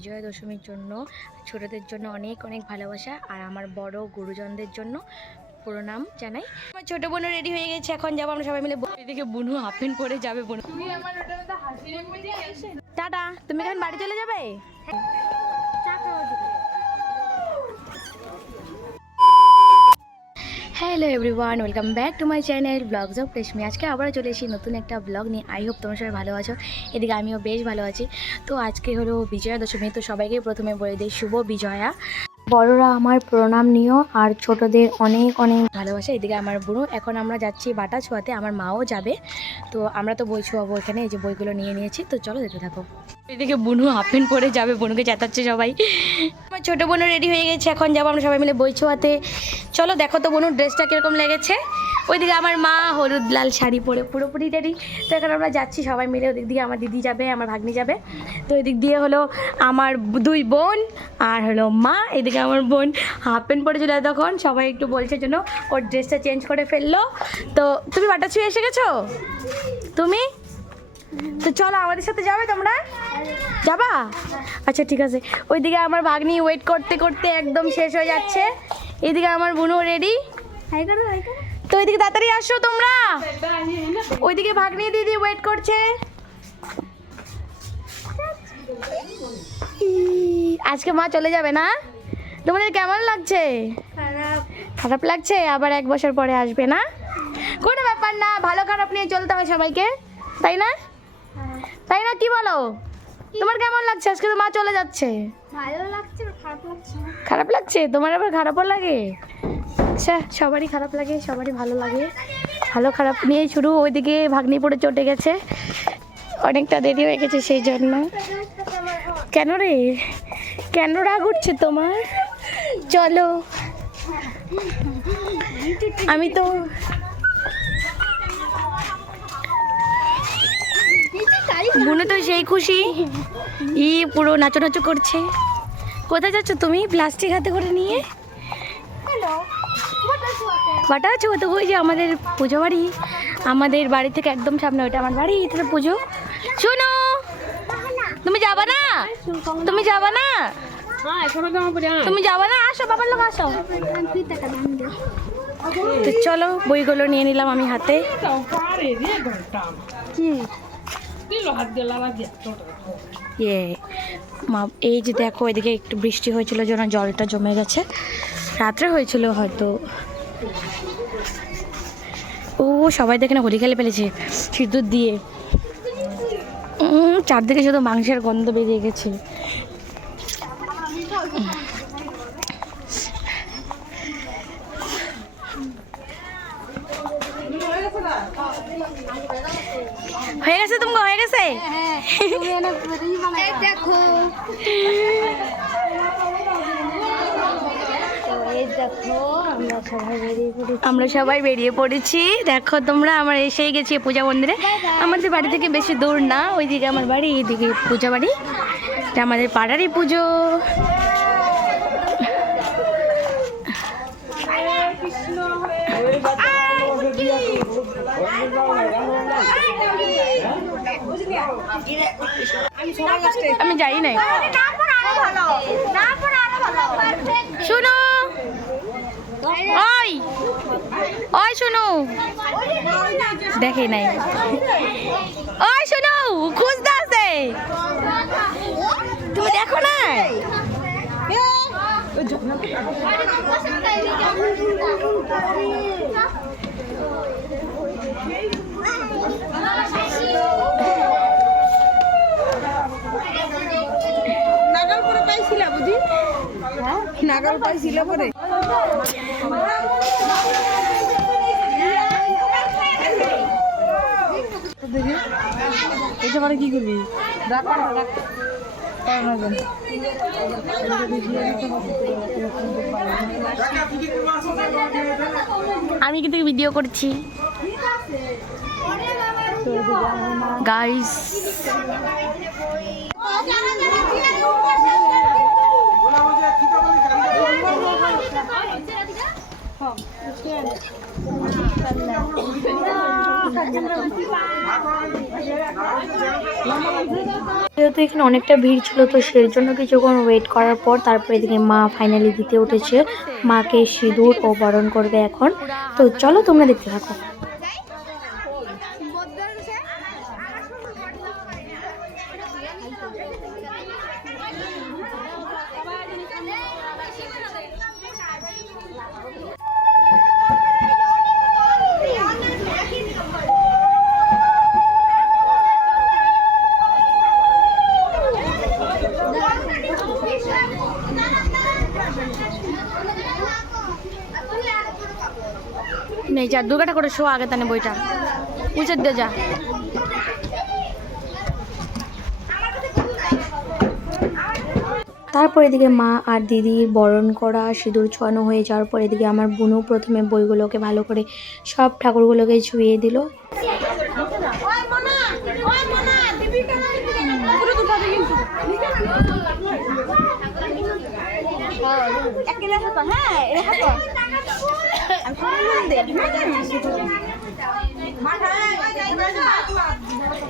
বিজয়া দশমীর জন্য ছোটদের জন্য অনেক অনেক ভালোবাসা আর আমার বড় গুরুজনদের জন্য প্রণাম জানাই। আমার ছোট বোনও রেডি হয়ে গেছে, এখন যাবো আমরা সবাই মিলে। এদিকে বুনু হাফ প্যান্ট পরে যাবে। বুনু টাটা, তুমি এখন বাড়ি চলে যাবে? Hello everyone, welcome back to my channel vlogs of Reshmi. আজকে আবারও চলে এসেছি নতুন একটা ব্লগ নিয়ে। আই হোপ তোমরা সবাই ভালো আছো, এদিকে আমিও বেশ ভালো আছি। তো আজকে হলো বিজয়া দশমী, তো সবাইকে প্রথমে বলে দিই শুভ বিজয়া। বড়রা আমার প্রণাম নিও আর ছোটদের অনেক অনেক ভালোবাসা। এদিকে আমার বুড়ো, এখন আমরা যাচ্ছি বাটা ছোঁয়াতে, আমার মাও যাবে। তো আমরা তো বই ছোঁয়াবো এখানে, এই যে বইগুলো নিয়ে নিয়েছি, তো চলো দেখতে থাকো। এদিকে বুনু হাফ প্যান্ট পরে যাবে, বুনুকে চেঁচাচ্ছে সবাই। আমার ছোটো বোনও রেডি হয়ে গেছে, এখন যাবো আমরা সবাই মিলে বই ছোঁয়াতে। চলো দেখো তো বুনুর ড্রেসটা কীরকম লেগেছে। ওইদিকে আমার মা হলুদ লাল শাড়ি পরে পুরোপুরি রেডি। তো এখন আমরা যাচ্ছি সবাই মিলে, ওদিক দিয়ে আমার দিদি যাবে, আমার ভাগ্নি যাবে। তো এদিক দিয়ে হলো আমার দুই বোন আর হলো মা। এদিকে আমার বোন হাফ প্যান্ট পরে চলে, তখন সবাই একটু বলছে জন্য ওর ড্রেসটা চেঞ্জ করে ফেললো। তো তুমি বাটা ছুঁয়ে এসে গেছো তুমি? তো চলো আমাদের সাথে যাবে, তোমরা যাবা? আচ্ছা ঠিক আছে। ওইদিকে আমার ভাগ্নি ওয়েট করতে করতে একদম শেষ হয়ে যাচ্ছে। এদিকে আমার বোনও রেডি। তো ওইদিকে তাড়াতাড়ি আসো তোমরা, ওইদিকে ভাগ্নি দিদি ওয়েট করছে। আজকে মা চলে যাবে না? তোমাদের কেমন লাগছে? খারাপ লাগছে? আবার 1 বছর পরে আসবে না? কোনো ব্যাপার না, ভালো খারাপ নিয়ে চলতে হয় সবাইকে, তাই না? তাই না, কি বলো? তোমার কেমন লাগছে? আজকে তো মা চলে যাচ্ছে। ভালো লাগছে, খারাপ লাগছে। খারাপ লাগছে? তোমার আবার খারাপও লাগে? আচ্ছা, সবারই খারাপ লাগে, সবারই ভালো লাগে। ভালো খারাপ নিয়ে শুরু। ওইদিকে ভাগ্নি পড়ে চটে গেছে, অনেকটা দেরি হয়ে গেছে সেই জন্য। কেন রে, কেন রাগ উঠছে তোমার? চলো, আমি তো বুনু তো সেই খুশি, পুরো নাচো নাচো করছে। কোথায় যাচ্ছ তুমি প্লাস্টিক হাতে করে নিয়ে? বাটা আছো তো? ওই যে আমাদের পুজো বাড়ি, আমাদের বাড়ি থেকে একদম সামনে, ওইটা আমার বাড়ি, এটা পুজো। শোনো, তুমি যাবা না? তুমি যাবা না? তুমি যাবা না? আসো বাবার লোক, আসো। তো চলো, বইগুলো নিয়ে নিলাম আমি হাতে। কি এই যে দেখো, এদিকে একটু বৃষ্টি হয়েছিল, যেন জলটা জমে গেছে, রাত্রে হয়েছিল হয়তো। ও সবাই দেখে না হোলি খেলে ফেলেছে সিঁদুর দিয়ে। চারদিকে শুধু মাংসের গন্ধ বেরিয়ে গেছে। হয়ে গেছে তুমি? হয়ে গেছে? দেখো আমরা সবাই বেরিয়ে পড়েছি। দেখো তোমরা, আমরা এসেই গেছি পূজা মন্দিরে। আমাদের বাড়ি থেকে বেশি দূর না, ওইদিকে আমার বাড়ি, এইদিকে পূজা বাড়ি। এটা আমাদের পাড়ারই পুজো। আমি যাই নাই। শুনো, ওই ওই শুনো, দেখে নাই। ওই শুনো, খুঁজতে আছে, তুমি দেখো না? নাগাল পরে পাইছিলা বুঝি? নাগাল পাইছিল পরে দেখি এটা মানে কি করবি? আমি কিন্তু ভিডিও করছি গাইস। যেহেতু এখানে অনেকটা ভিড় ছিল তো সেই জন্য কিছুক্ষণ ওয়েট করার পর তারপরে এদিকে মা ফাইনালি দিতে উঠেছে। মাকে সিঁদুর ও বরণ করবে এখন। তো চলো তোমরা দেখতে থাকো। নেই যা দুর্গাটা করে শো আগে তানে বইটা উঁচের দিয়ে যা। তারপর এদিকে মা আর দিদির বরণ করা সিঁদুর ছোঁয়ানো হয়ে যাওয়ার পর এদিকে আমার বোনও প্রথমে বইগুলোকে ভালো করে সব ঠাকুরগুলোকে ছুঁয়ে দিল।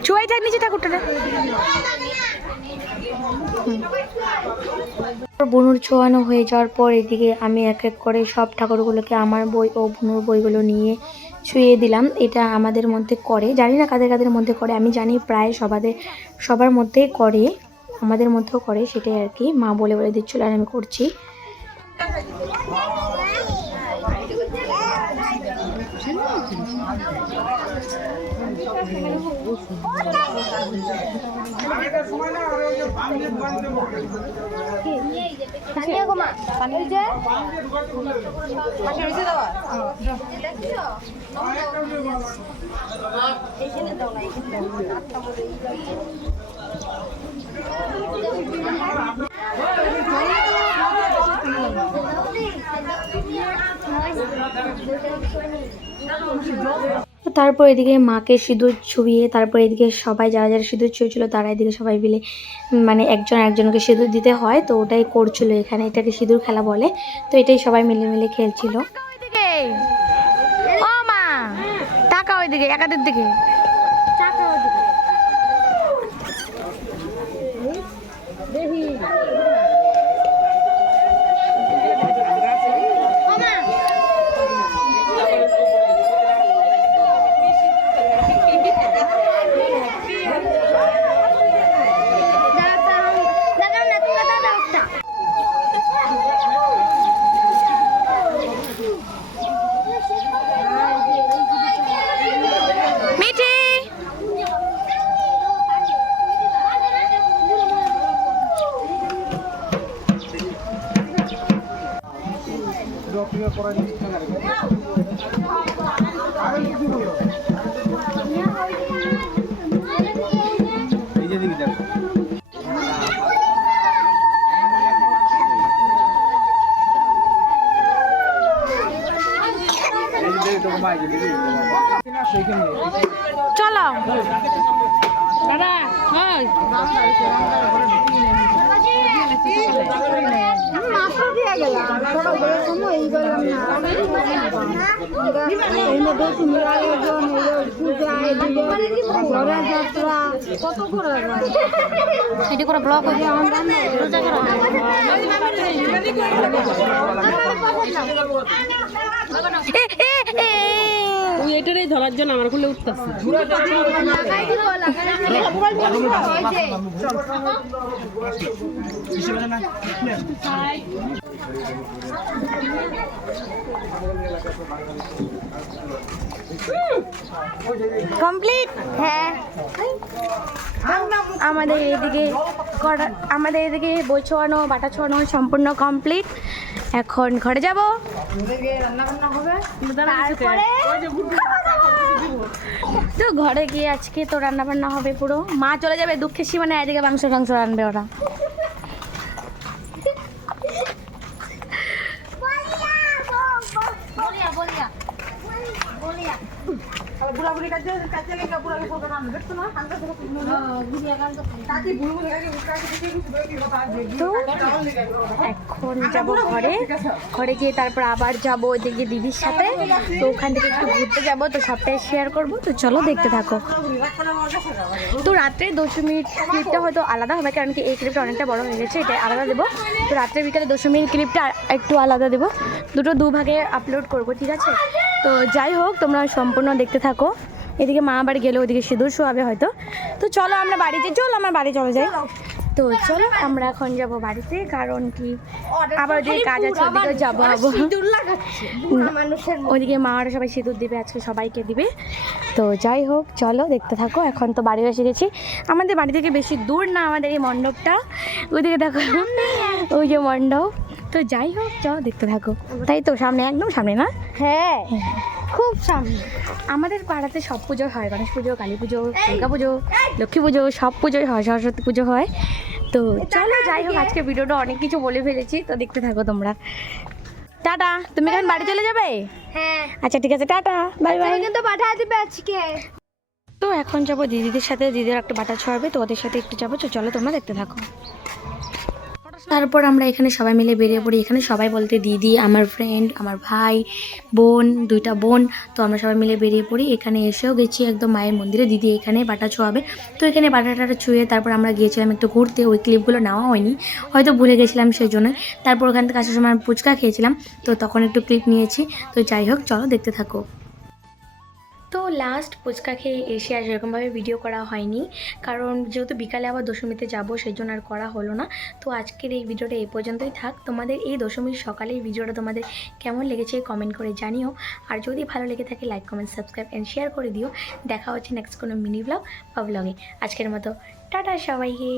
ছুঁয়াই থাক নিচে ঠাকুরটা। বুনুর ছোঁয়ানো হয়ে যাওয়ার পর এদিকে আমি এক এক করে সব ঠাকুরগুলোকে আমার বই ও বুনুর বইগুলো নিয়ে ছুঁয়ে দিলাম। এটা আমাদের মধ্যে করে, জানি না কাদের কাদের মধ্যে করে, আমি জানি প্রায় সবার মধ্যেই করে, আমাদের মধ্যেও করে, সেটাই আর কি। মা বলে বলে দিচ্ছিল আর আমি করছি। তারপর এদিকে মাকে সিঁদুর ছুঁয়ে তারপর এদিকে সবাই যারা যারা সিঁদুর ছুঁয়েছিল তারা এদিকে সবাই মিলে মানে একজন একজনকে সিঁদুর দিতে হয়, তো ওটাই করছিল এখানে, এটাকে সিঁদুর খেলা বলে। তো এটাই সবাই মিলে মিলে খেলছিল। ও মা টাকা ওইদিকে একাদের দিকে চলো দাদা এটি করে ব্লক হয়ে এটারই ধরার জন্য আমার খুলে উঠতেছে। কমপ্লিট। হ্যাঁ আমাদের এদিকে বই ছোঁয়ানো বাটা ছোঁয়ানো সম্পূর্ণ কমপ্লিট। এখন ঘরে যাব, তো ঘরে গিয়ে আজকে তো রান্না বান্না হবে পুরো। মা চলে যাবে দুঃখের সীমানে, এদিকে মাংস রানবে ওরা। বুড়াবুড়ি কাজে কাজে লেগে বুড়াবুড়ি করবে না দেখছো না আমরা তো কাকি বুড়াবুড়ি কাজে কাকি দেখে কথা আছে তো এখন যাব ঘরে, ঘরে গিয়ে তারপর আবার যাব ওইদিকে দিদির সাথে। তো ওখান থেকে একটু ঘুরতে যাব, তো সবটাই শেয়ার করব। তো চলো দেখতে থাকো। তো রাত্রে 2 মিনিট ক্লিপটা হয়তো আলাদা হবে, কারণ কি এই ক্লিপটা অনেকটা বড় হয়ে গেছে, এটা আলাদা দেবো। তো রাত্রে বিকালে 2 মিনিট ক্লিপটা একটু আলাদা দেবো, দুটো দুভাগে আপলোড করব, ঠিক আছে? তো যাই হোক, তোমরা সম্পূর্ণ দেখতে থাকো। এদিকে মা বাড়ি গেলে ওদিকে সিঁদুর শোয়াবে হয়তো। তো চলো আমরা বাড়িতে, চলো আমার বাড়ি চলে যাই। তো চলো আমরা এখন যাব বাড়িতে, কারণ কি আবার ওদিকে কাজ আছে, ওদিকে যাবো। ওদিকে মা আর সবাই সিঁদুর দিবে, আজকে সবাইকে দিবে। তো যাই হোক, চলো দেখতে থাকো। এখন তো বাড়ি এসে গেছি, আমাদের বাড়ি থেকে বেশি দূর না আমাদের এই মণ্ডপটা, ওইদিকে দেখো ওই যে মণ্ডপ। তো যাই হোক, চলো দেখতে থাকো। তাই তো সামনে, একদম সামনে না? হ্যাঁ, খুব সামনে। আমাদের পাড়াতে সব পুজো হয়, গণেশ পুজো, কালী পুজো, দুর্গা পুজো, লক্ষ্মী পুজো, সব পুজোই হয়, সরস্বতী পুজো হয়। তো চলো যাই হোক, আজকে ভিডিওটা অনেক কিছু বলে ফেলেছি, তো দেখতে থাকো তোমরা। টাটা। তুমি এখন বাড়ি চলে যাবে? হ্যাঁ, আচ্ছা ঠিক আছে, টাটা, বাই বাই। তুমি কিন্তু পাঠিয়ে দিবে আজকে। তো এখন যাবো দিদিদের সাথে, দিদির একটা বাটা ছোঁয়াবে, তো ওদের সাথে একটু যাবো। তো চলো তোমরা দেখতে থাকো। তারপর আমরা এখানে সবাই মিলে বেরিয়ে পড়ি। এখানে সবাই বলতে দিদি, আমার ফ্রেন্ড, আমার ভাই, বোন, 2টা বোন। তো আমরা সবাই মিলে বেরিয়ে পড়ি। এখানে এসেও গেছি একদম মায়ের মন্দিরে, দিদি এখানে বাটা ছোঁয়াবে। তো এখানে বাটাটা ছুঁয়ে তারপর আমরা গিয়েছিলাম একটু ঘুরতে, ওই ক্লিপগুলো নেওয়া হয়নি, হয়তো ভুলে গেছিলাম সেই জন্যই। তারপর ওখান থেকে আসার সময় ফুচকা খেয়েছিলাম, তো তখন একটু ক্লিপ নিয়েছি। তো যাই হোক, চলো দেখতে থাকো। তো লাস্ট ফুচকা খেয়ে এসে আর সেরকমভাবে ভিডিও করা হয়নি, কারণ যেহেতু বিকালে আবার দশমীতে যাবো, সেই জন্য আর করা হলো না। তো আজকের এই ভিডিওটা এই পর্যন্তই থাক। তোমাদের এই দশমীর সকালে এই ভিডিওটা তোমাদের কেমন লেগেছে কমেন্ট করে জানিও। আর যদি ভালো লেগে থাকে like, comment, subscribe and share করে দিও। দেখা হচ্ছে নেক্সট কোনো মিনি ব্লগ বা ব্লগে। আজকের মতো টাটা সবাইকে।